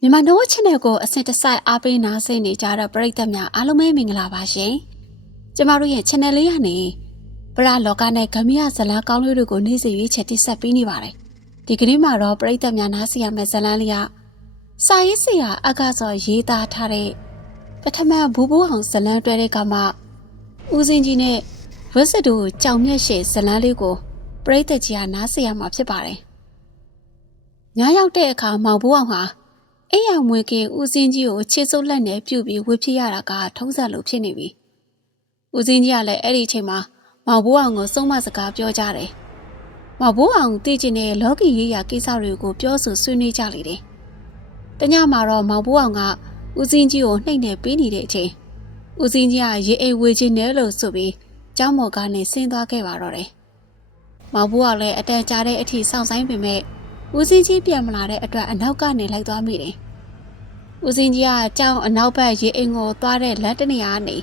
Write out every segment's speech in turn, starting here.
မြန်မာနိုး channel ကိုအစစ်တစိုက်အားပေးနားဆင်နေကြတဲ့ပရိသတ်များအားလုံးပဲမင်္ဂလာပါရှင်။ကျမတို့ရဲ့ channel လေးကနေပရလောကနဲ့ဂမရဇလန်းကောင်းလေးတွေကိုနေ့စဉ်ရွေးချယ်တိဆက်ပေးနေပါတယ်။ဒီကနေ့မှာတော့ပရိသတ်များနားဆင်ရမယ့်ဇလန်းလေးကစာရေးဆရာအကစောရေးသားထားတဲ့ပထမဘူဘူအောင်ဇလန်းတွဲတဲ့ကမှဦးစင်းကြီးနဲ့ဝက်စတူကြောင်မြက်ရှည်ဇလန်းလေးကိုပရိသတ်ကြီးကနားဆင်ရမှာဖြစ်ပါတယ်။ညရောက်တဲ့အခါမောင်ဘူအောင်ဟာ အိမ်အောင်မွေကင်ဦးစင်းကြီးကိုခြေစုပ်လက်နဲ့ပြုတ်ပြီးဝှက်ဖြစ်ရတာကထုံးစံလိုဖြစ်နေပြီ။ဦးစင်းကြီးကလည်းအဲ့ဒီအချိန်မှာမောင်ဘိုးအောင်ကိုစုံမစကားပြောကြတယ်။မောင်ဘိုးအောင်သိကျင်တဲ့လောကီရေးရာကိစ္စတွေကိုပြောဆိုဆွေးနွေးကြလေတယ်။တညမှာတော့မောင်ဘိုးအောင်ကဦးစင်းကြီးကိုနှိပ်နေပေးနေတဲ့အချိန်ဦးစင်းကြီးကရေအိမ်ဝေခြင်းနဲ့လို့ဆိုပြီးကျောင်းမော်ကားနဲ့ဆင်းသွားခဲ့ပါတော့တယ်။မောင်ဘိုးကလည်းအတန်ကြာတဲ့အထိစောင့်ဆိုင်ပေမဲ့ ဦးစင်းကြီးပြန်မလာတဲ့အတွက်အနောက်ကနေလိုက်သွားမိတယ်။ဦးစင်းကြီးကအကြောင်းအနောက်ဘက်ရေအိမ်ကိုသွားတဲ့လက်တနေရာကနေ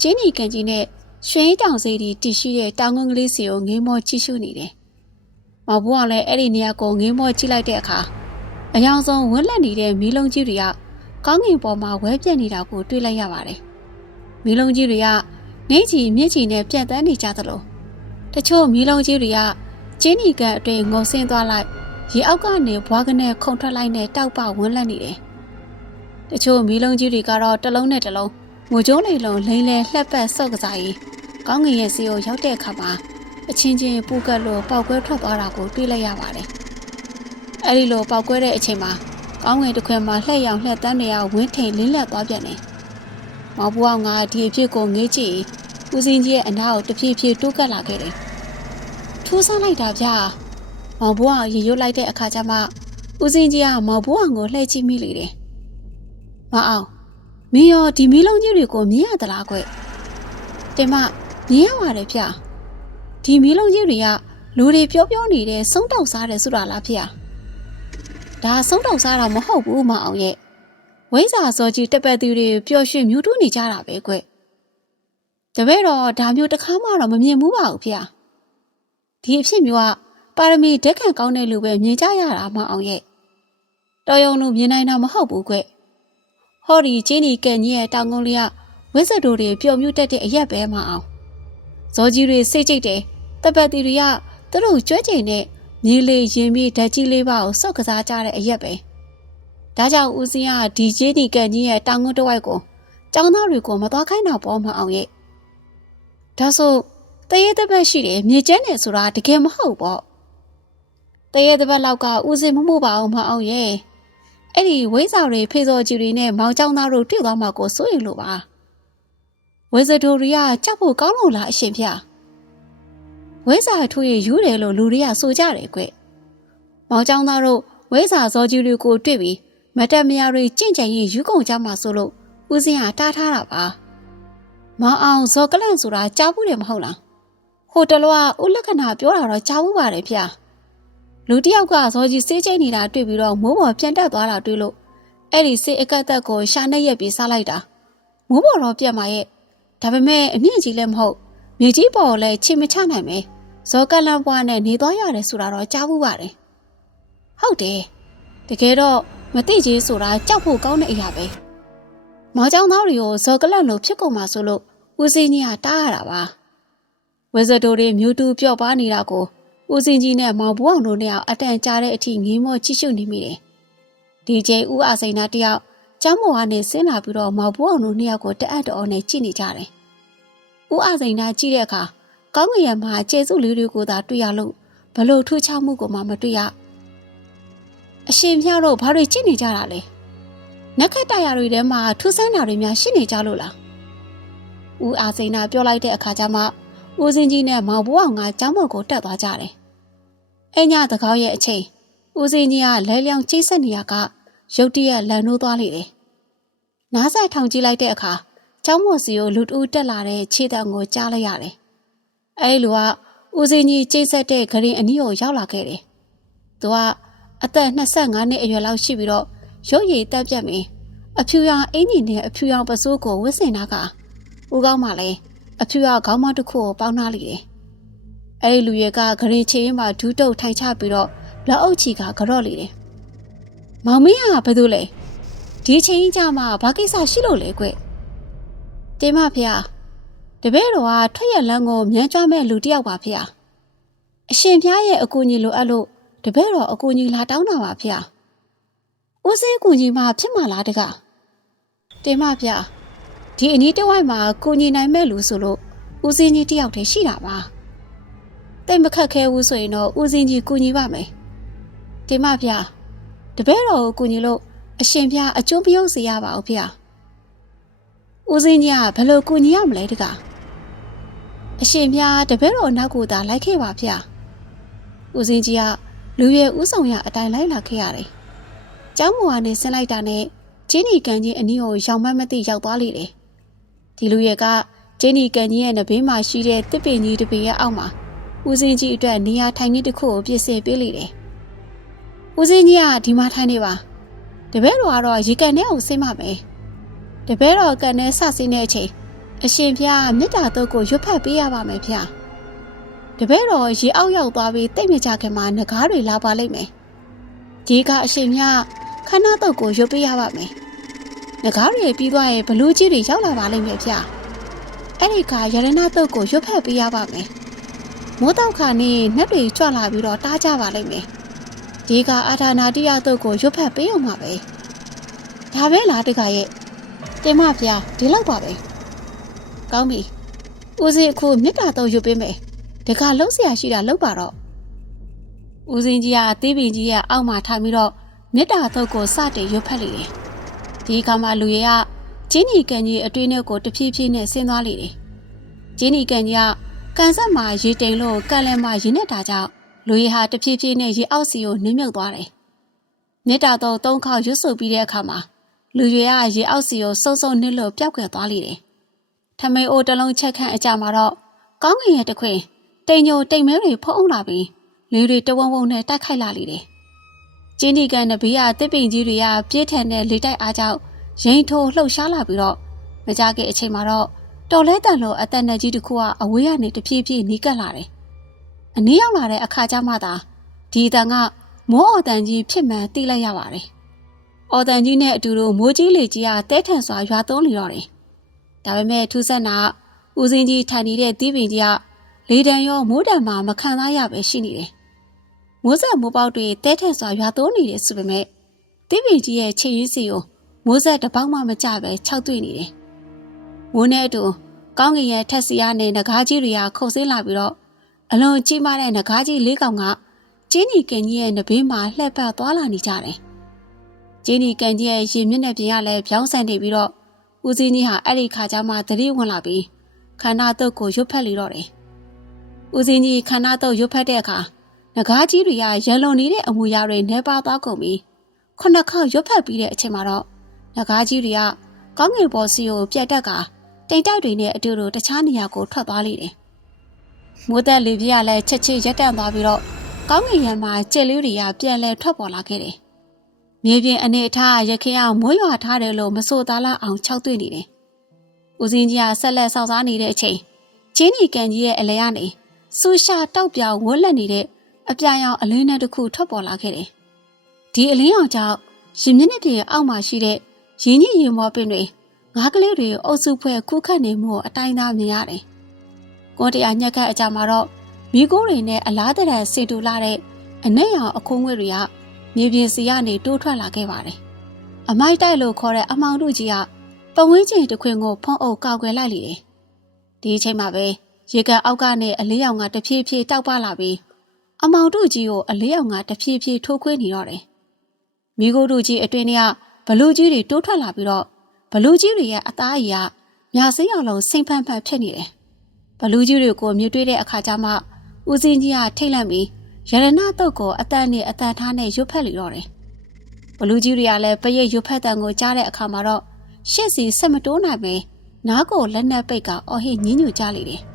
ကျင်းနီကန်ကြီးနဲ့ရွှေတောင်စီတီတည်ရှိတဲ့တောင်ကုန်းကလေးစီကိုငင်းမောကြည့်ရှုနေတယ်။မောင်ဘိုးကလည်းအဲ့ဒီနေရာကိုငင်းမောကြည့်လိုက်တဲ့အခါအယောင်ဆုံးဝန်းလက်နေတဲ့မီးလုံးကြီးတွေကကောင်းကင်ပေါ်မှာဝဲပြက်နေတာကိုတွေ့လိုက်ရပါတယ်။မီးလုံးကြီးတွေကနေချီမြင့်ချီနဲ့ပြန့်တန်းနေကြသလိုတချို့မီးလုံးကြီးတွေကကျင်းနီကန်အတွင်းငုံဆင်းသွားလိုက် ရေအောက်ကနေဘွားကနေခုန်ထွက်လိုက်နဲ့တောက်ပဝန်းလက်နေတယ်။တချို့မီးလုံးကြီးတွေကတော့တစ်လုံးနဲ့တစ်လုံးငိုကြိုးလိမ်လုံးလိမ့်လဲလှက်ပတ်ဆော့ကစားကြီးကောင်းငင်ရဲ့စီကိုရောက်တဲ့အခါမှာအချင်းချင်းပူကတ်လို့ပောက်ကွဲထွက်သွားတာကိုတွေ့လိုက်ရပါတယ်။အဲဒီလိုပောက်ကွဲတဲ့အချိန်မှာကောင်းငင်တစ်ခွင်မှာလှက်ရောင်လှက်တန်းတွေကဝင်းထိန်လင်းလက်သွားပြန်တယ်။မောင်ဘွားကဒီအဖြစ်ကိုငေးကြည့်ဦးစင်းကြီးရဲ့အနာကိုတဖြည်းဖြည်းတိုးကပ်လာခဲ့တယ်။ထူးဆန်းလိုက်တာဗျာ။ မောင်ဘိုးအောင်ရေရွတ်လိုက်တဲ့အခါကျမှဦးစင်းကြီးကမောင်ဘိုးအောင်ကိုလှည့်ကြည့်မိလေတယ်။မအောင်မင်းရောဒီမီးလုံးကြီးတွေကိုမြင်ရသလားကွ။တင်မမြင်ရပါတယ်ဗျ။ဒီမီးလုံးကြီးတွေကလူတွေပြောပြောနေတဲ့ဆုံးတောက်စားတယ်ဆိုတာလားဗျ။ဒါဆုံးတောက်စားတာမဟုတ်ဘူးမအောင်ရဲ့။ဝိဇ္ဇာစောကြီးတက်ပတ်သူတွေပျော်ရွှင်မြူးတူးနေကြတာပဲကွ။တပည့်တော်ဒါမျိုးတစ်ခါမှတော့မမြင်ဘူးပါဘူးဗျ။ဒီအဖြစ်မျိုးက ပါရမီဓက်ခံကောင်းတဲ့လူပဲမြင်ကြရတာမအောင်ရဲ့တော်ရုံလူမြင်နိုင်တာမဟုတ်ဘူးကွဟောဒီချင်းနီကန်ကြီးရဲ့တောင်ကုန်းလေးကဝက်စတိုတွေပျော်မြူးတက်တဲ့အရက်ပဲမအောင်ဇောကြီးတွေစိတ်ကြိတ်တယ်တပတ်တီတွေကသူတို့ကြွဲကျင်တဲ့မြေလေးရင်ပြီးဓာတ်ကြီးလေးပါကိုစော့ကစားကြတဲ့အရက်ပဲဒါကြောင့်ဦးစင်းကဒီချင်းနီကန်ကြီးရဲ့တောင်ကုန်းတစ်ဝိုက်ကိုကျောင်းသားတွေကိုမသွားခိုင်းတော့ဘောမအောင်ရဲ့ဒါဆိုတရေတပတ်ရှိတယ်မြေကျန်းတယ်ဆိုတာတကယ်မဟုတ်ပေါ့ တရေတပတ်လောက်ကဦးစင်မမှုပါအောင်မအောင်ရဲ့အဲ့ဒီဝိဇာတွေဖေစော်ကြီးတွေနဲ့မောင်ကျောင်းသားတို့တွေ့သွားမှကိုစိုးရင်လို့ပါဝိဇဒိုရီကကြောက်ဖို့ကောင်းလို့လားအရှင်ဖေဝိဇာထွေးယူတယ်လို့လူတွေကဆိုကြတယ်ကွမောင်ကျောင်းသားတို့ဝိဇာဇောကြီးတွေကိုတွေ့ပြီးမတက်မရတွေကြင့်ကြံရင်ယူကုန်ကြမှာဆိုလို့ဦးစင်ဟာတားထားတာပါမောင်အောင်ဇော်ကလန့်ဆိုတာကြားဘူးတယ်မဟုတ်လားဟိုတလောကဦးလက္ခဏာပြောတာတော့ကြားဘူးပါတယ်ဗျာ လူတစ်ယောက်ကဇော်ကြီးစေးချိတ်နေတာတွေ့ပြီးတော့မိုးပေါ်ပြန်တက်သွားတာတွေ့လို့အဲ့ဒီစေးအကတ်သက်ကိုရှာနဲ့ရက်ပြီးစားလိုက်တာမိုးပေါ်တော့ပြတ်มาရဲ့ဒါပေမဲ့အမြင့်ကြီးလည်းမဟုတ်မြေကြီးပေါ်လည်းချင်မချနိုင်ပဲဇော်ကလန်ပွားနဲ့နေသွားရတယ်ဆိုတာတော့ကြားဘူးပါတယ်ဟုတ်တယ်တကယ်တော့မသိကြီးဆိုတာကြောက်ဖို့ကောင်းတဲ့အရာပဲမောင်ကျောင်းသားတွေကိုဇော်ကလန်လိုဖြစ်ကုန်မှာဆိုလို့ဦးစင်းကြီးကတားရတာပါဝက်ဇတိုတွေမြူတူပျော့ပါနေတာကို ဦးစင်ကြီးနဲ့မောင်ဘိုးအောင်တို့နဲ့အတန်ကြားတဲ့အထိငင်းမောကြည့်ရှုနေမိတယ်။ဒီချိန်ဦးအစိန်နာတယောက်ចောင်းမော်ကနေဆင်းလာပြီးတော့မောင်ဘိုးအောင်တို့နှစ်ယောက်ကိုတအပ်တော်နဲ့ကြည့်နေကြတယ်။ဦးအစိန်နာကြည့်တဲ့အခါကောင်းငယ်မှာကျေစုလေးတွေကိုသာတွေ့ရလို့ဘလို့ထူးခြားမှုကိုမှမတွေ့ရ။အရှင်မြတ်တို့ဘာတွေကြည့်နေကြတာလဲ။နက်ခတ်တရားတွေထဲမှာထူးဆန်းတာတွေများရှိနေကြလို့လား။ဦးအာစိန်နာပြောလိုက်တဲ့အခါကျမှ ဦးစင်းကြီးနဲ့မောင်ဘိုးအောင်ကကျောင်းမော်ကိုတက်သွားကြတယ်။အဲညတကောင်းရဲ့အချိန်ဦးစင်းကြီးကလဲလျောင်ကျိတ်ဆက်နေရကရုတ်တရက်လန်နိုးသွားလိမ့်တယ်။နားဆိုင်ထောင်ကြည့်လိုက်တဲ့အခါကျောင်းမော်စီကိုလူတူတက်လာတဲ့ခြေတံကိုကြားလိုက်ရတယ်။အဲဒီလူကဦးစင်းကြီးကျိတ်ဆက်တဲ့ဂရင်အနီးကိုရောက်လာခဲ့တယ်။သူကအသက်25နှစ်အရွယ်လောက်ရှိပြီးတော့ရုပ်ရည်တက်ပြတ်မင်းအဖြူရောင်အင်ဂျင်နဲ့အဖြူရောင်ပစိုးကိုဝတ်ဆင်တာကဦးကောင်းမှလည်း အဖြူရခေါင်းမတစ်ခုကိုပေါင်းထားလိုက်တယ်။အဲဒီလူရဲကဂရင်ချေရင်မှာဒူးတုပ်ထိုင်ချပြီးတော့လက်အုပ်ချီကကြော့လေတယ်။မောင်မင်းကဘာလို့လဲဒီအချိန်ကြီးကြမှာဘာကိစ္စရှိလို့လဲကွတင်မဖေဟာတပည့်တော်ကထွက်ရလန်းကိုမြန်းကြွမဲ့လူတစ်ယောက်ပါဖေဟာအရှင်ဖျားရဲ့အကူအညီလိုအပ်လို့တပည့်တော်အကူအညီလာတောင်းတာပါဖေဟာဦးစင်းကူညီမှဖြစ်မှာလားတကတင်မဖေဟာ ဒီအနီးတစ်ဝိုက်မှာကူညီနိုင်မဲ့လူဆိုလို့ဦးစင်းကြီးတစ်ယောက်တည်းရှိတာပါတိတ်မခက်ခဲဘူးဆိုရင်တော့ဦးစင်းကြီးကူညီပါမယ်တင်မဖေဟာတပည့်တော်ကိုကူညီလို့အရှင်ဖျားအကျိုးပြုတ်စေရပါဦးဖေ။ဦးစင်းကြီးကဘယ်လိုကူညီရမလဲတကား။အရှင်ဖျားတပည့်တော်နောက်ကိုသာလိုက်ခဲ့ပါဖေ။ဦးစင်းကြီးကလူရဲ့ဥဆောင်ရအတိုင်းလိုက်လာခဲ့ရတယ်။ကျောင်းပေါ်ကနေဆင်းလိုက်တာနဲ့ကျင်းနီကန်ကြီးအနီးကိုရောင်မတ်မသိရောက်သွားလိမ့်တယ်။ ဒီလူရဲ့ကကျင်းနီကန်ကြီးရဲ့နဘေးမှာရှိတဲ့တစ်ပင်ကြီးတစ်ပင်ရဲ့အောက်မှာဦးစင်းကြီးအတွက်နေရာထိုင်ကြီးတစ်ခုကိုပြည့်စည်ပေးလိမ့်တယ်။ဦးစင်းကြီးကဒီမှာထိုင်နေပါ။တပည့်တော်ကတော့ရေကန်ထဲအောင်ဆင်းပါမယ်။တပည့်တော်ကန်ထဲဆဆင်းတဲ့အချိန်အရှင်ဖျားမေတ္တာတုတ်ကိုရွတ်ဖတ်ပေးရပါမယ်ဖျား။တပည့်တော်ရေအောက်ရောက်သွားပြီးတိတ်မကြခင်မှာငကားတွေလာပါလိမ့်မယ်။ဒီကအရှင်ဖျားခဏတုတ်ကိုရွတ်ပေးရပါမယ်။ ငကားတွေပြီးသွားရင်ဘလူးကြီးတွေရောက်လာပါလိမ့်မယ်ဖျား။အဲ့ဒီကရတနာတုတ်ကိုရွတ်ဖတ်ပေးရပါမယ်။မိုးတောက်ခါနေနှက်တွေကြွလာပြီးတော့တားကြပါလိမ့်မယ်။ ဒီကအာထာနာတိယတုတ်ကိုရွတ်ဖတ်ပေးအောင်ပါပဲဒါပဲလားတခါရဲ့တင်မဖျားဒီလောက်ပါပဲကောင်းပြီဦးစင်းအခုမေတ္တာတုတ်ရွတ်ပေးမယ်တခါလုံးเสียရှိတာလောက်ပါတော့ဦးစင်းကြီးကတေးပင်ကြီးရဲ့အောက်မှာထားပြီးတော့မေတ္တာတုတ်ကိုစတင်ရွတ်ဖတ်လေတယ် ဒီကမှလူရဲကကျင်းညီကန်ကြီးအတွင်းထဲကိုတဖြည်းဖြည်းနဲ့ဆင်းသွားလေတယ်ကျင်းညီကန်ကြီးကကန်ဆက်မှာရေတိမ်လို့ကန်လယ်မှာရင်းနေတာကြောင့်လူရီဟာတဖြည်းဖြည်းနဲ့ရေအောက်စီကိုနင်းမြုပ်သွားတယ်။မေတ္တာတော်သုံးခေါက်ရွတ်ဆိုပြီးတဲ့အခါမှာလူရီကရေအောက်စီကိုစုံစုံနစ်လို့ပျောက်ကွယ်သွားလိမ့်တယ်။ထမိန်အိုတစ်လုံးချက်ခန့်အကြမှာတော့ကောင်းကင်ရဲ့တခွင်တိမ်ညိုတိမ်မဲတွေဖုံးအောင်လာပြီးလူတွေတဝုံဝုံနဲ့တိုက်ခိုက်လာလိမ့်တယ်။ ကျင်းဒီကန်နဘေးကတစ်ပင်ကြီးတွေကပြည့်ထန်တဲ့လေတိုက်အားကြောင့်ရင်ထိုးလှုပ်ရှားလာပြီးတော့မကြခင်အချိန်မှာတော့တော်လဲတန်လို့အသက်နဲ့ကြီးတစ်ခုကအဝေးကနေတဖြည်းဖြည်းနီးကပ်လာတယ်။အနည်းရောက်လာတဲ့အခါကျမှသာဒီအတန်ကမိုးအော်တန်ကြီးဖြစ်မှန်သိလိုက်ရပါတယ်။အော်တန်ကြီးနဲ့အတူတူမိုးကြီးလေကြီးကတဲထန်စွာရွာသွန်းနေတော့တယ်။ဒါပေမဲ့ထူးဆန်းတာဦးစင်းကြီးထိုင်နေတဲ့တီးပင်ကြီးကလေတံရောမိုးတံမှာမခံသားရပဲရှိနေတယ်။ မိုးဆက်မိုးပေါက်တွေတဲထန်စွာရွာသွန်းနေတယ်ဆိုပေမဲ့တီးပင်ကြီးရဲ့ခြေရင်းစီကိုမိုးဆက်တစ်ပေါက်မှမကျပဲခြောက်သွေ့နေတယ်။မိုးနဲ့အတူကောင်းကင်ရဲ့ထက်စီကနေငကားကြီးတွေကခုတ်ဆင်းလာပြီးတော့အလွန်ကြီးမားတဲ့ငကားကြီးလေးကောင်ကကျင်းနီကန်ကြီးရဲ့နဘေးမှာလှည့်ပတ်သွားလာနေကြတယ်။ကျင်းနီကန်ကြီးရဲ့ရင်မျက်နှာပြင်ကလည်းပြောင်းဆန်နေပြီးတော့ဦးစင်းကြီးဟာအဲ့ဒီခါကျမှသတိဝင်လာပြီးခန္ဓာတုတ်ကိုရွတ်ဖက်လေတော့တယ်။ဦးစင်းကြီးခန္ဓာတုတ်ရွတ်ဖက်တဲ့အခါ ငကားကြီးတွေကရန်လုံနေတဲ့အမူအရာတွေနှဲပါသွားကုန်ပြီးခုနှစ်ခေါက်ရွတ်ဖက်ပြီးတဲ့အချိန်မှာတော့ငကားကြီးတွေကကောင်းငယ်ပေါ်စီကိုပြတ်တက်ကတိမ်တိုက်တွေနဲ့အတူတူတခြားနေရာကိုထွက်သွားလိမ့်တယ်။မိုးသက်လေပြင်းကလည်းချက်ချင်းရက်တန့်သွားပြီးတော့ကောင်းကင်ရံမှာကြက်လေးတွေကပြန်လဲထွက်ပေါ်လာခဲ့တယ်။မြေပြင်အနေအထားရခင်အောင်မိုးရွာထားတယ်လို့မဆိုသားလောက်အောင်ခြောက်သွေ့နေတယ်။ဦးစင်းကြီးကဆက်လက်စောင့်စားနေတဲ့အချိန်ချင်းနီကန်ကြီးရဲ့အလဲကနေဆူရှာတောက်ပြောင်ဝတ်လက်နေတဲ့ အပြာရောင်အလင်းနဲ့တစ်ခုထွက်ပေါ်လာခဲ့တယ်။ဒီအလင်းရောင်ကြောင့်ရင်မျက်နှာပြင်အောက်မှာရှိတဲ့ရင်းကြီးရင်မောပင်တွေငါးကလေးတွေအုပ်စုဖွဲ့ခုခတ်နေမှုကိုအတိုင်းသားမြင်ရတယ်။ကိုတရားညက်ခတ်အကြမှာတော့မိကိုးတွေနဲ့အလားတရံစင်တူလာတဲ့အနက်ရောင်အခုံးငွေတွေကမြေပြင်စီကနေတိုးထွက်လာခဲ့ပါတယ်။အမိုက်တိုက်လို့ခေါ်တဲ့အမောင်တို့ကြီးကပဝင်းကျင်တစ်ခွင်ကိုဖုံးအုပ်ကောက်ွယ်လိုက်လေတယ်။ဒီအချိန်မှာပဲရေကန်အောက်ကနေအလေးရောင်ကတဖြည်းဖြည်းတောက်ပလာပြီး အမောင်တို့ကြီးကိုအလေးရောင်ကတဖြည်းဖြည်းထိုးခွင်းနေတော့တယ်။မိကိုးတို့ကြီးအတွင်းထဲကဘလူးကြီးတွေတိုးထွက်လာပြီးတော့ဘလူးကြီးတွေရဲ့အသားအီကမြာစိမ်းအောင်လုံးစိမ့်ဖန်ဖန်ဖြစ်နေတယ်။ဘလူးကြီးတွေကိုမြွတွေ့တဲ့အခါကျမှဦးစင်းကြီးကထိတ်လန့်ပြီးရတနာတုတ်ကိုအတန်နဲ့အတန်ထားနဲ့ရွတ်ဖက်လိတော့တယ်။ဘလူးကြီးတွေကလည်းပရိတ်ရွတ်ဖက်တန်ကိုကြားတဲ့အခါမှာတော့ရှေ့စီဆက်မတိုးနိုင်ပဲနားကိုလက်နဲ့ပိတ်ကအော်ဟစ်ညင်းညူကြလိတယ်။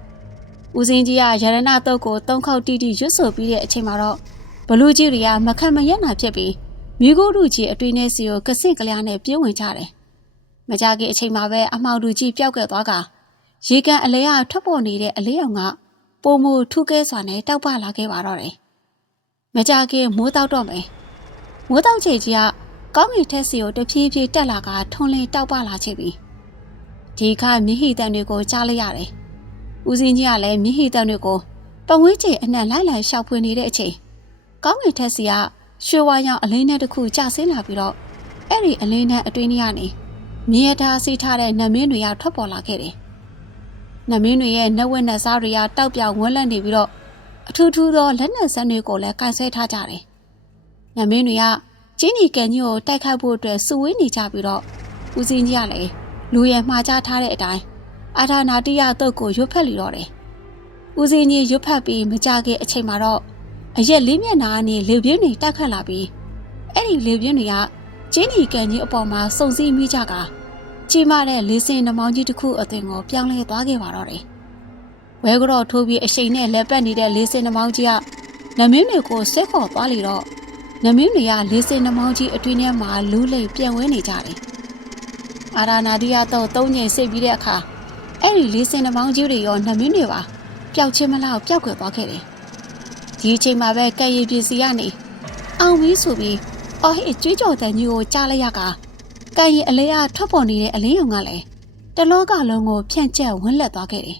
ဦးစင်းကြီးကရတနာတုတ်ကိုသုံးခေါက်တီးတီးရွတ်ဆိုပြီးတဲ့အချိန်မှာတော့ဘလူးကြီးတွေကမခံမရက်နာဖြစ်ပြီးမိကိုတို့ကြီးအတွင်းထဲစီကိုကစင့်ကလျားနဲ့ပြေးဝင်ကြတယ်။မကြခင်အချိန်မှာပဲအမောင်တို့ကြီးပျောက်ကဲသွားကရေကန်အလဲကထွက်ပေါ်နေတဲ့အလေးအောင်ကပုံမူထူးကဲစွာနဲ့တောက်ပလာခဲ့ပါတော့တယ်။မကြခင်မိုးတောက်တော့မယ်။မိုးတောက်ချေကြီးကကောင်းကင်ထက်စီကိုတဖြည်းဖြည်းတက်လာကထွန်းလင်းတောက်ပလာချပြီဒီခါမြဟိတန်တွေကိုကြားလိုက်ရတယ် ဦးစင်းကြီးကလည်းမြဟိတန်တွေကိုပဝင်းကျင်အနှံ့လိုက်လိုက်ရှောက်ဖွေနေတဲ့အချိန်ကောင်းကင်ထက်စီကရွှေဝါရောင်အလင်းနဲ့တစ်ခုကျဆင်းလာပြီးတော့အဲ့ဒီအလင်းနဲ့အတွင်းထဲကနေမြေရထားစီးထားတဲ့နမင်းတွေကထွက်ပေါ်လာခဲ့တယ်နမင်းတွေရဲ့နှက်ဝက်နှက်စားတွေကတောက်ပြောင်ဝန်းလန့်နေပြီးတော့အထူးထူးသောလက်နက်စမ်းတွေကိုလည်းကန်ဆဲထားကြတယ်နမင်းတွေကကျင်းဒီကန်ကြီးကိုတိုက်ခိုက်ဖို့အတွက်စုဝေးနေကြပြီးတော့ဦးစင်းကြီးကလည်းလူရမှားချထားတဲ့အတိုင်း အာထာနာတိယတုတ်ကိုရွတ်ဖက်လီတော့တယ်ဦးစင်းကြီးရွတ်ဖက်ပြီးမကြခင်အချိန်မှာတော့အရက်လေးမျက်နှာကနေလေပြင်းတွေတက်ခတ်လာပြီးအဲ့ဒီလေပြင်းတွေကကျင်းဒီကန်ကြီးအပေါ်မှာစုံစည်းမိကြကကြီးမားတဲ့လေးစင်နှမောင်းကြီးတစ်ခုအသွင်ကိုပြောင်းလဲသွားခဲ့ပါတော့တယ်ဝဲကတော့ထိုးပြီးအရှိန်နဲ့လက်ပတ်နေတဲ့လေးစင်နှမောင်းကြီးကနမင်းတွေကိုဆွဲခေါ်သွားလေတော့နမင်းတွေကလေးစင်နှမောင်းကြီးအတွင်းထဲမှာလူးလိမ်ပြန်ဝဲနေကြတယ်အာရာနာဒီယာတော့သုံးညင်စိတ်ပြီးတဲ့အခါ အဲ့ဒီလေးစင်နှမောင်းကြီးတွေရောနမင်းတွေပါပျောက်ချင်းမလောက်ပျောက်ကွယ်သွားခဲ့တယ်ဒီအချိန်မှာပဲကဲရီပြည်စီကနေအောင်ပြီးဆိုပြီးအော်ဟစ်ကြွေးကြော်တဲ့ညကိုကြားလိုက်ရကကံရီအလေးအားထွက်ပေါ်နေတဲ့အလင်းရောင်ကလည်းတလောကလုံးကိုဖြန့်ကျက်ဝန်းလက်သွားခဲ့တယ်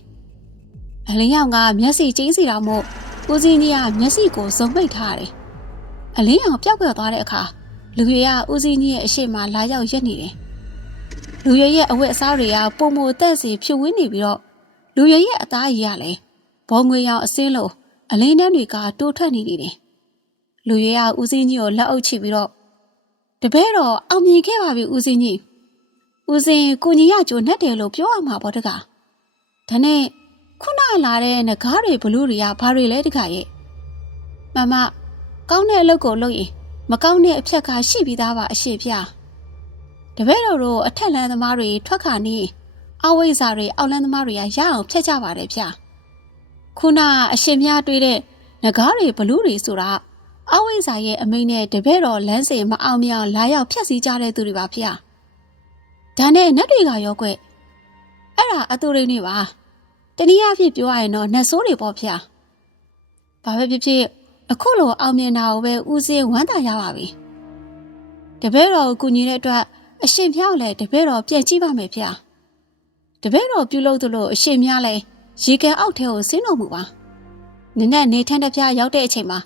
။အလင်းရောင်ကမျက်စိကျင်းစီတော်မို့ဦးစီးကြီးကမျက်စိကိုစုံမိတ်ထားတယ်။အလင်းရောင်ပျောက်ကွယ်သွားတဲ့အခါလူရရဦးစီးကြီးရဲ့အရှိမလာရောက်ရက်နေတယ်။ လူရရဲ့အဝတ်အစားတွေကပုံမတက်စီဖြူဝင်းနေပြီးတော့လူရရဲ့အသားရည်ကလည်းဘောငွေရောင်အစင်းလိုအလင်းတန်းတွေကတိုးထွက်နေနေတယ်။လူရရဦးစီးကြီးကိုလက်အုပ်ချပြီးတော့တပည့်တော်အောင်မြင်ခဲ့ပါပြီဦးစင်းကြီးဦးစင်းကိုကြီးရကြိုနဲ့တယ်လို့ပြောရမှာပေါ့တကဒါနဲ့ခုနလာတဲ့ငကားတွေဘလူးတွေကဘာတွေလဲတကရဲ့မမကောင်းတဲ့အလုပ်ကိုလုပ်ရင်မကောင်းတဲ့အဖြက်ကရှိပြီးသားပါအရှိဖျား တပည့်တော်တို့အထက်လန်းသမားတွေထွက်ခါနေအဝိဇ္ဇာတွေအောက်လန်းသမားတွေကရအောင်ဖျက်ကြပါတယ်ဖျားခုနအရှင်များတွေ့တဲ့ငကားတွေဘလူးတွေဆိုတာအဝိဇ္ဇာရဲ့အမိန့်နဲ့တပည့်တော်လမ်းစဉ်မအောင်မြောင်လာရောက်ဖျက်ဆီးကြတဲ့သူတွေပါဖေ။ဒါနဲ့နတ်တွေကရောကွအဲ့ဒါအတူတွေနေပါ။တနည်းအားဖြင့်ပြောရရင်တော့နတ်ဆိုးတွေပေါ့ဖေ။ဘာပဲဖြစ်ဖြစ်အခုလိုအောင်မြင်တာကိုပဲဦးစင်းဝမ်းသာရပါပြီ။တပည့်တော်ကိုကူညီတဲ့အတွက် အရှင်ဖျောက်လည်းတပည့်တော်ပြန်ကြည့်ပါမယ်ဖေ။တပည့်တော်ပြုလုပ်သလိုအရှင်များလည်းရေကန်အောက်ထဲကိုဆင်းတော်မူပါ။နနဲ့နေထန်းတစ်ပြားရောက်တဲ့အချိန်မှာ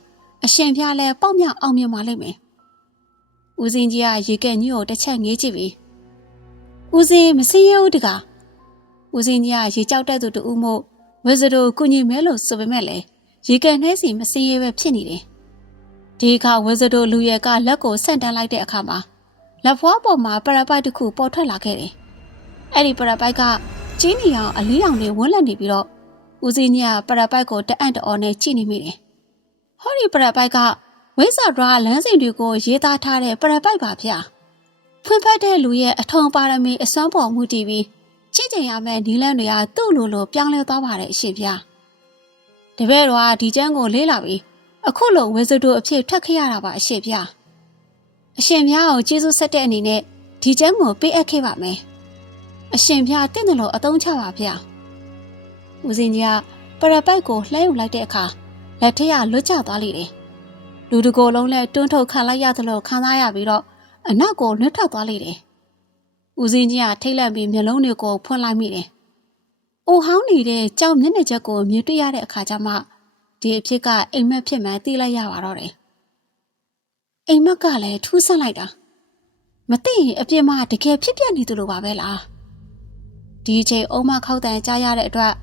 အရှင်ဖျားလဲပေါက်မြောက်အောင်မြင်ပါလိမ့်မယ်။ဦးစင်းကြီးကရေကဲ့ညို့တစ်ချက်ငေးကြည့်ပြီးဦးစင်းမစင်းရဘူးတကားဦးစင်းကြီးကရေကြောက်တဲ့သူတူမို့ဝဇဒိုကုညင်မဲလို့ဆိုပေမဲ့လေရေကဲ့နှဲစီမစင်းရပဲဖြစ်နေတယ်။ဒီအခါဝဇဒိုလူရဲကလက်ကိုဆန့်တန်းလိုက်တဲ့အခါမှာ လက်ဖွားပေါ်မှာပရပိုက်တစ်ခုပေါ်ထွက်လာခဲ့တယ်။အဲ့ဒီပရပိုက်ကကျင်းနေအောင်အလီအောင်တွေဝန်းလက်နေပြီးတော့ဦးစင်းကြီးကပရပိုက်ကိုတအံ့တော်နဲ့ကြည့်နေမိတယ်။ဟောဒီပရက်ပိုက်ကဝိဇ္ဇာဒရာလမ်းစဉ်တွေကိုရေးသားထားတဲ့ပရက်ပိုက်ပါဗျာဖွင့်ဖက်တဲ့လူရဲ့အထုံပါရမီအစွမ်းပေါ်မှုတည်ပြီးချစ်ချင်ရမယ့်နီလန်းတွေကသူ့လိုလိုပြောင်းလဲသွားပါတယ်အရှင်ဗျာတပည့်တော်ကဒီကျမ်းကိုလေးလာပြီးအခုလိုဝိဇ္ဇတို့အဖြစ်ထွက်ခဲ့ရတာပါအရှင်ဗျာ အရှင်များကိုကျေးဇူးဆက်တဲ့အနေနဲ့ဒီကျမ်းကိုပေးအပ်ခဲ့ပါမယ်အရှင်ဗျာတင့်တယ်လို့အသုံးချပါဗျာဦးစင်ကြီးကပရပိုက်ကိုလှဲယူလိုက်တဲ့အခါလက်ထက်ရလွတ်ကျသွားလိမ့်တယ်။လူတကိုယ်လုံးလည်းတွန်းထုတ်ခံလိုက်ရသလိုခံစားရပြီးတော့အနောက်ကိုလွတ်ထွက်သွားလိမ့်တယ်။ဦးစင်းကြီးကထိတ်လန့်ပြီးမျက်လုံးတွေကိုဖွင့်လိုက်မိတယ်။အိုဟောင်းနေတဲ့ကြောင်မျက်နှာချက်ကိုမြင်တွေ့ရတဲ့အခါကျမှဒီအဖြစ်ကအိမ်မက်ဖြစ်မှန်းသိလိုက်ရပါတော့တယ်။ အိမ်မက်ကလည်းထူးဆန်းလိုက်တာ။မသိရင်အပြစ်မှတကယ်ဖြစ်ပြနေသူလိုပါပဲလား။ဒီအချိန်အုံမခောက်တန်ကြားရတဲ့အတွက်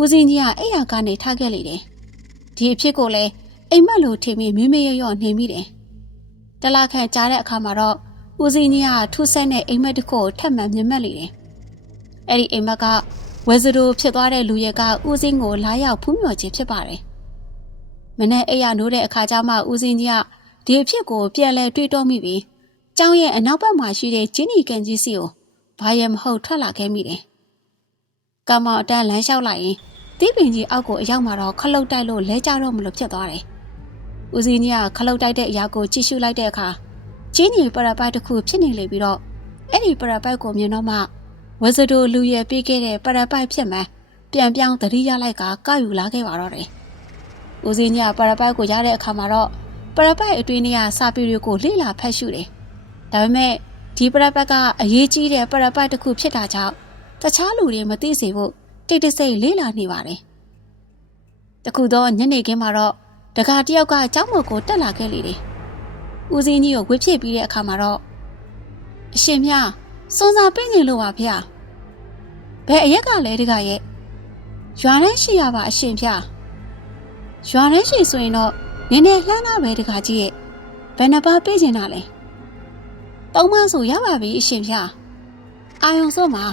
ဦးစင်းကြီးကအိယာကနေထားခဲ့လေတယ်။ဒီအဖြစ်ကိုလည်းအိမ်မက်လိုထင်ပြီးမေးမေးရရော့နေမိတယ်။တလခန့်ကြားတဲ့အခါမှာတော့ဦးစင်းကြီးကထူးဆန်းတဲ့အိမ်မက်တစ်ခုကိုထပ်မံမြင်မှတ်လေတယ်။အဲ့ဒီအိမ်မက်ကဝဲစတိုဖြစ်သွားတဲ့လူရဲကဦးစင်းကိုလာရောက်ဖူးမြော်ခြင်းဖြစ်ပါတယ်။မနေ့အိယာနိုးတဲ့အခါကျမှဦးစင်းကြီးက ဒီအဖြစ်ကိုပြန်လဲတွေးတောမိပြီးကျောင်းရဲ့အနောက်ဘက်မှာရှိတဲ့ဂျင်းနီကန်ကြီးစီကိုဘာရမဟုတ်ထွက်လာခဲ့မိတယ်။ကမ္မအတန်းလမ်းလျှောက်လိုက်ရင်တီးပင်ကြီးအောက်ကိုအရောက်မှာတော့ခလုတ်တိုက်လို့လဲကြတော့မလို့ဖြစ်သွားတယ်။ဦးစီးကြီးကခလုတ်တိုက်တဲ့အရာကိုကြည့်ရှုလိုက်တဲ့အခါကျင်းကြီးပရပိုက်တစ်ခုဖြစ်နေလေပြီးတော့အဲ့ဒီပရပိုက်ကိုမြင်တော့မှဝဇဒိုလူရဲ့ပေးခဲ့တဲ့ပရပိုက်ဖြစ်မှန်းပြန်ပြောင်းသတိရလိုက်ကကောက်ယူလာခဲ့ပါတော့တယ်။ဦးစီးကြီးကပရပိုက်ကိုရတဲ့အခါမှာတော့ ပရပိုက်အတွင်းထဲကစာပေတွေကိုလေ့လာဖတ်ရှုတယ် ဒါပေမဲ့ဒီပရပတ်ကအရေးကြီးတဲ့ပရပတ်တစ်ခုဖြစ်တာကြောင့်တခြားလူတွေမသိစေဖို့တိတ်တဆိတ်လေးလာနေပါတယ်။တခုတော့ညနေခင်းမှာတော့တခါတယောက်ကเจ้าမကိုတက်လာခဲ့လေတယ်။ဦးစင်းကြီးကိုဝစ်ဖြစ်ပြီးတဲ့အခါမှာတော့အရှင်မြစွန်စာပင့်နေလို့ပါဗျာ။ဘယ်အရက်ကလဲတကရဲ့ရွာထဲရှိရပါအရှင်ဗျာ။ရွာထဲရှိဆိုရင်တော့ နည်းနည်းလှမ်းလာပဲတခါကြီးရဲ့ဘယ်နှပါပေးချင်တာလဲ။သုံးမဆိုရပါပြီအရှင်ဗျာ။အာယုံစောမှာ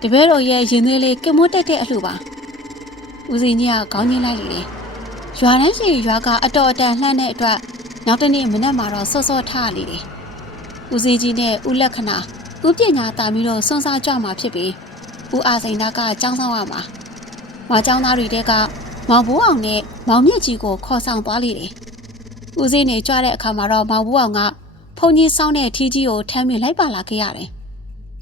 တပည့်တော်ရဲ့ရင်သွေးလေးကမွတ်တက်တဲ့အလှပါဦးစင်းကြီးကခေါင်းညှိလိုက်လေတယ်ရွာတန်းရှိရွာကအတော်အတန်လှမ်းတဲ့အတွက်နောက်တနေ့မနက်မှာတော့စောစောထားလေတယ်ဦးစင်းကြီးနဲ့ဦးလက္ခဏာဦးပညာတာပြီးတော့စွန်းစားကြမှာဖြစ်ပြီးဦးအာစိန်သားကចောင်းဆောင်ရမှာမចောင်းသားတွေတဲက မောင်ဘိုးအောင်နဲ့မောင်မြင့်ကြီးကိုခေါ်ဆောင်သွားလေတယ်ဦးစင်းနေကြွတဲ့အခါမှာတော့မောင်ဘိုးအောင်ကဖုန်ကြီးစောင်းတဲ့ထီးကြီးကိုထမ်းပြီးလိုက်ပါလာခဲ့ရတယ်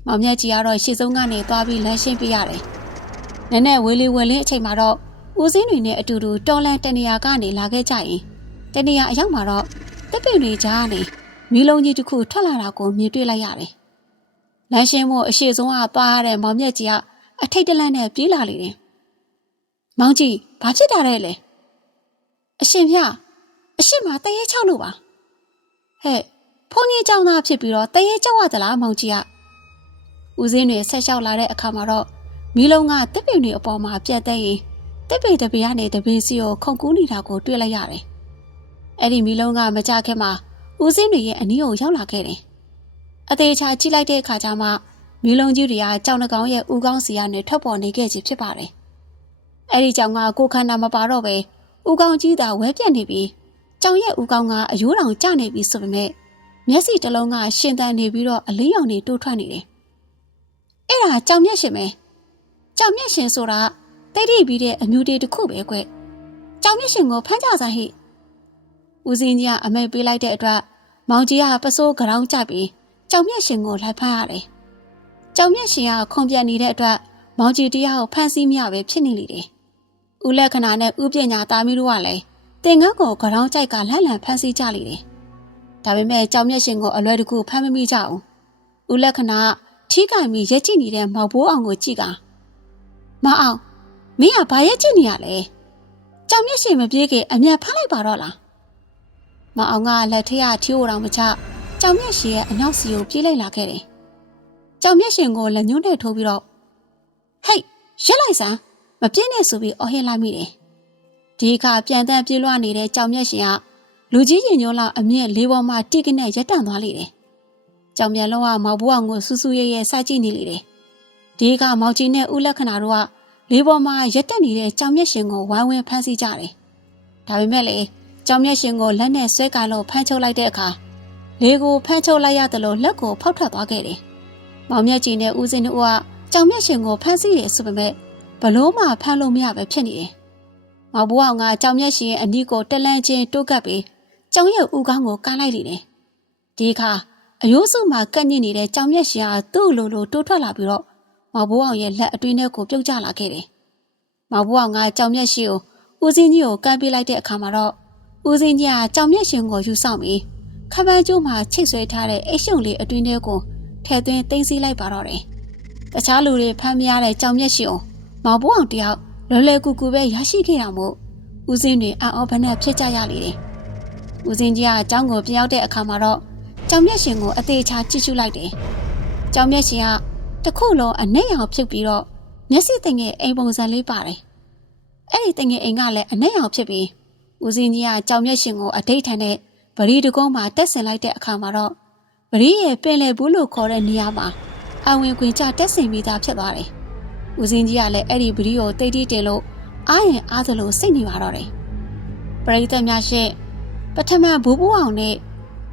မောင်မြတ်ကြီးကတော့ရှေ့ဆုံးကနေသွားပြီးလမ်းရှင်းပေးရတယ်။နည်းနည်းဝေးလေးဝေးလေးအချိန်မှာတော့ဦးစင်းတွေနဲ့အတူတူတော်လန်တနေရာကနေလာခဲ့ကြရင်တနေရာအရောက်မှာတော့တစ်ပင်တွေကြားကနေမီးလုံးကြီးတစ်ခုထွက်လာတာကိုမြင်တွေ့လိုက်ရတယ်။လမ်းရှင်းဖို့အရှိဆုံးကသွားရတဲ့မောင်မြတ်ကြီးကအထိတ်တလန့်နဲ့ပြေးလာလေတယ်။မောင်ကြီး ။ဘာဖြစ်တာလဲလဲ။အရှင်ဖျားအရှင်မတရေချောက်လို့ပါ။ဟဲ့ဖုန်ကြီးကြောင့်သားဖြစ်ပြီးတော့တရေချောက်ရသလားမောင်ကြီးက။ဦးစင်းတွေဆက်လျှောက်လာတဲ့အခါမှာတော့မီးလုံးကတစ်ပင်တွေအပေါ်မှာပြတ်တဲ့ရင်တစ်ပင်တစ်ပင်ကနေတစ်ပင်စီကိုခုန်ကူးနေတာကိုတွေ့လိုက်ရတယ်။အဲ့ဒီမီးလုံးကမကြခင်မှာဦးစင်းတွေရဲ့အနီးကိုရောက်လာခဲ့တယ်။အသေးချာကြည့်လိုက်တဲ့အခါကျမှမီးလုံးကြီးတွေကကြောင်နှကောင်ရဲ့ဦးကောင်းစီကနေထွက်ပေါ်နေခဲ့ခြင်းဖြစ်ပါတယ် အဲ့ဒီကြောင်ကကိုခန္ဓာမပါတော့ပဲဦးကောင်းကြီးသာဝဲပြက်နေပြီးကြောင်ရဲ့ဦးကောင်းကအယိုးတောင်ကျနေပြီဆိုပေမဲ့မျက်စိတစ်လုံးကရှင်သန်နေပြီးတော့အလေးရောင်တွေတိုးထွက်နေတယ်။အဲ့ဒါကြောင်မျက်ရှင်ပဲ။ကြောင်မျက်ရှင်ဆိုတာတိတ်တိပြီးတဲ့အမျိုးတေးတစ်ခုပဲကွ။ကြောင်မြင့်ရှင်ကိုဖမ်းကြစားဟိ။ဦးစင်းကြီးကအမိတ်ပေးလိုက်တဲ့အတွက်မောင်ကြီးကပစိုးကရောင်းကြပြီးကြောင်မြင့်ရှင်ကိုလိုက်ဖမ်းရတယ်။ကြောင်မြင့်ရှင်ကခုံပြတ်နေတဲ့အတွက်မောင်ကြီးတရားကိုဖမ်းဆီးမရပဲဖြစ်နေလေတယ်။ ဦးလက်ခဏနဲ့ဦးပညာသားမီးတို့ကလည်းတင်ငန်းကိုကရောင်းကြိုက်ကလှန်လှန်ဖမ်းဆီးကြလေတယ်။ဒါပေမဲ့ကြောင်မြင့်ရှင်ကိုအလွယ်တကူဖမ်းမမိကြဘူး။ဦးလက်ခဏထီးကင်ပြီးရက်ကြည့်နေတဲ့မောင်ဘိုးအောင်ကိုကြည့်ကမအောင်မင်းကဘာရဲ့ကြည့်နေရလဲကြောင်မျက်ရှင်မပြေးခင်အမျက်ဖမ်းလိုက်ပါတော့လားမအောင်ကလက်ထက်ရထီးိုတော်မချကြောင်မျက်ရှင်ရဲ့အနောက်စီကိုပြေးလိုက်လာခဲ့တယ်ကြောင်မျက်ရှင်ကိုလက်ညှိုးနဲ့ထိုးပြီးတော့ဟိတ်ရက်လိုက်စမ်း မပြင်းနဲ့ဆိုပြီးအော်ဟစ်လိုက်မိတယ်ဒီအခါပြန်တန်းပြေးလွှားနေတဲ့ကြောင်မျက်ရှင်ကလူကြီးရင်ညိုလောက်အမြင့်လေးပေါ်မှာတိကနဲ့ရက်တန့်သွားလေတယ်ကြောင်မြန်လုံးကမောင်ဘိုးအောင်ကိုစူးစူးရဲရဲစိုက်ကြည့်နေလေတယ်ဒီအခါမောင်ကြီးနဲ့ဦးလက္ခဏာတို့ကလေးပေါ်မှာရက်တက်နေတဲ့ကြောင်မျက်ရှင်ကိုဝိုင်းဝန်းဖမ်းဆီးကြတယ်။ဒါပေမဲ့လေကြောင်မျက်ရှင်ကိုလက်နဲ့ဆွဲကလို့ဖမ်းချုပ်လိုက်တဲ့အခါလေးကိုဖမ်းချုပ်လိုက်ရတယ်လို့လက်ကိုဖောက်ထွက်သွားခဲ့တယ်။မောင်မြတ်ကြီးနဲ့ဦးစင်းတို့ကကြောင်မျက်ရှင်ကိုဖမ်းဆီးတယ်ဆိုပေမဲ့ ဘလို့မှဖမ်းလို့မရပဲဖြစ်နေတယ်။မောင်ဘိုးအောင်ကကြောင်မျက်ရှင်ရဲ့အနီးကိုတက်လန့်ချင်းတိုးကပ်ပြီးကြောင်ရဲ့ဦးခေါင်းကိုကားလိုက်လေတယ်။ဒီအခါအယိုးစုမှာကပ်ညစ်နေတဲ့ကြောင်မျက်ရှင်ကသူ့လိုလိုတိုးထွက်လာပြီးတော့မောင်ဘိုးအောင်ရဲ့လက်အတွင်းထဲကိုပြုတ်ကျလာခဲ့တယ်။မောင်ဘိုးအောင်ကကြောင်မျက်ရှိကိုဦးစင်းကြီးကိုကမ်းပေးလိုက်တဲ့အခါမှာတော့ဦးစင်းကြီးကကြောင်မျက်ရှင်ကိုယူဆောင်ပြီးခပန်းကျိုးမှာချိတ်ဆွဲထားတဲ့အိတ်ရှုံလေးအတွင်းထဲကိုထည့်သွင်းသိမ်းဆည်းလိုက်ပါတော့တယ်။တခြားလူတွေဖမ်းမရတဲ့ကြောင်မျက်ရှင်ကို မောင်ဘိုးအောင်တယောက်လွယ်လွယ်ကူကူပဲရရှိခဲ့တာမို့ဦးစင်းတွေအံ့ဩဘနဲ့ဖြစ်ကြရလေတယ်။ဦးစင်းကြီးကကြောင်ကိုပြောင်းတဲ့အခါမှာတော့ကြောင်မျက်ရှင်ကိုအသေးချာကြည့်ရှုလိုက်တယ်။ကြောင်မျက်ရှင်ကတခုလုံးအနဲ့ရောင်ဖြစ်ပြီးတော့မျက်စိတင်ငယ်အိမ်ပုံစံလေးပါတယ်။အဲ့ဒီတင်ငယ်အိမ်ကလည်းအနဲ့ရောင်ဖြစ်ပြီးဦးစင်းကြီးကကြောင်မျက်ရှင်ကိုအတိတ်ထန်တဲ့ဗရီတကုန်းမှာတက်ဆင်လိုက်တဲ့အခါမှာတော့ဗရီရဲ့ပင်လယ်ဘူးလို့ခေါ်တဲ့နေရာမှာအဝင်ခွင်ကျတက်ဆင်ပြီးသားဖြစ်သွားတယ်။ ဦးစင်းကြီးကလည်းအဲ့ဒီဗရီကိုတိတ်တိတင်လို့အားရင်အားသလိုစိတ်နေပါတော့တယ်။ပရိသတ်များရှင့်ပထမဘူဘူးအောင်နဲ့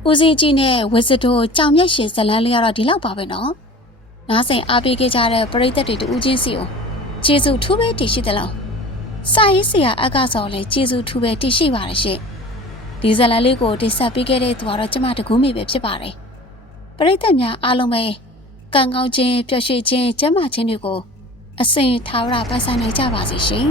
ဦးစင်းကြီးနဲ့ဝစ်စတိုကြောင်မျက်ရှင်ဇလန်းလေးကတော့ဒီလောက်ပါပဲနော်။နားဆင်အားပေးခဲ့ကြတဲ့ပရိသတ်တွေတူးချင်းစီကိုကျေးဇူးထူးပဲတည်ရှိသလားစာရေးဆရာအကစော်လည်းကျေးဇူးထူးပဲတည်ရှိပါရဲ့ရှင်ဒီဇလန်လေးကိုတိဆက်ပေးခဲ့တဲ့သူကတော့ကျမတကူးမိပဲဖြစ်ပါတယ်ပရိသတ်များအားလုံးပဲကံကောင်းခြင်းပျော်ရွှင်ခြင်းကျမ်းမာခြင်းတွေကို အစဉ်သာဝရပတ်ဆိုင်နိုင်ကြပါစေရှင်